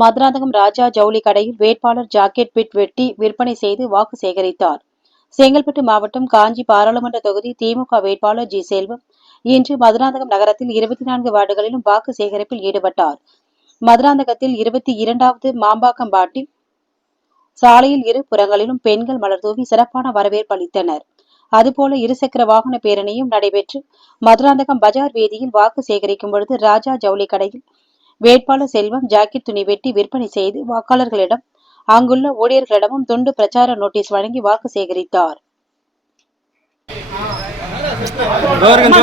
மதுராந்தகம் ராஜா ஜவுளி கடையில் வேட்பாளர் ஜாக்கெட் பிட் வெட்டி விற்பனை செய்து வாக்கு சேகரித்தார். செங்கல்பட்டு மாவட்டம் காஞ்சி பாராளுமன்ற தொகுதி திமுக வேட்பாளர் ஜி செல்வம் இன்று மதுராந்தகம் நகரத்தில் இருபத்தி நான்கு வார்டுகளிலும் வாக்கு சேகரிப்பில் ஈடுபட்டார். மதுராந்தகத்தில் இருபத்தி இரண்டாவது மாம்பாக்கம் பாட்டி சாலையில் இரு புறங்களிலும் பெண்கள் மலர் தூவி சிறப்பான வரவேற்பு அளித்தனர். அதுபோல இருசக்கர வாகன பேரணியும் நடைபெற்று மதுராந்தகம் பஜார் வீதியில் வாக்கு சேகரிக்கும் பொழுது ராஜா ஜவுளி கடையில் வேட்பாளர் செல்வம் ஜாக்கெட் துணி வெட்டி விற்பனை செய்து வாக்காளர்களிடம் அங்குள்ள ஊழியர்களிடமும் துண்டு பிரச்சார நோட்டீஸ் வழங்கி வாக்கு சேகரித்தார். ஜோருங்க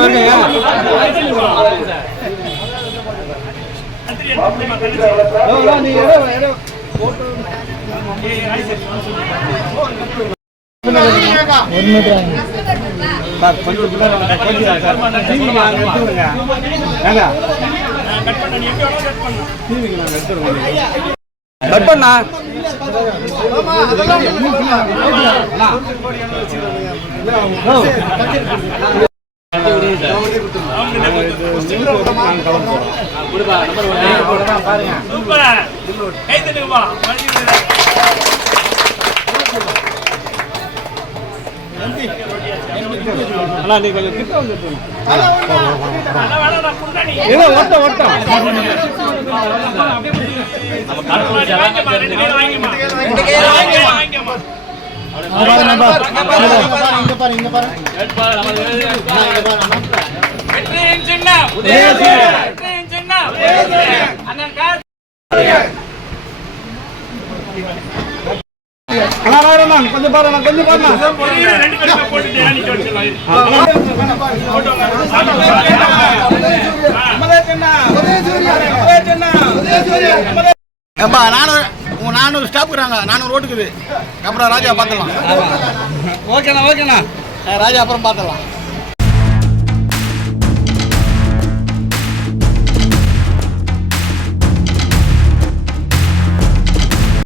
கட் பண்ணா சூப்பர். கை தட்டுங்கப்பா அண்ணா நீ கொஞ்சம் கிட்ட வந்து ஏதோ கையில வாங்கிக்கமா வெற்றியின் சின்னம் வெற்றியின் சின்னம் அண்ணன் வேறண்ணா கொஞ்சம் பாருண்ணா கொஞ்சம் பேரும் ஏப்பா நானூறு உங்க நானூறு ஸ்டாப்புறாங்க நானூறு ரோட்டுக்குது அப்புறம் ராஜா பார்த்துடலாம். ஓகேண்ணா ஓகேண்ணா. ராஜா அப்புறம் பார்த்துடலாம்.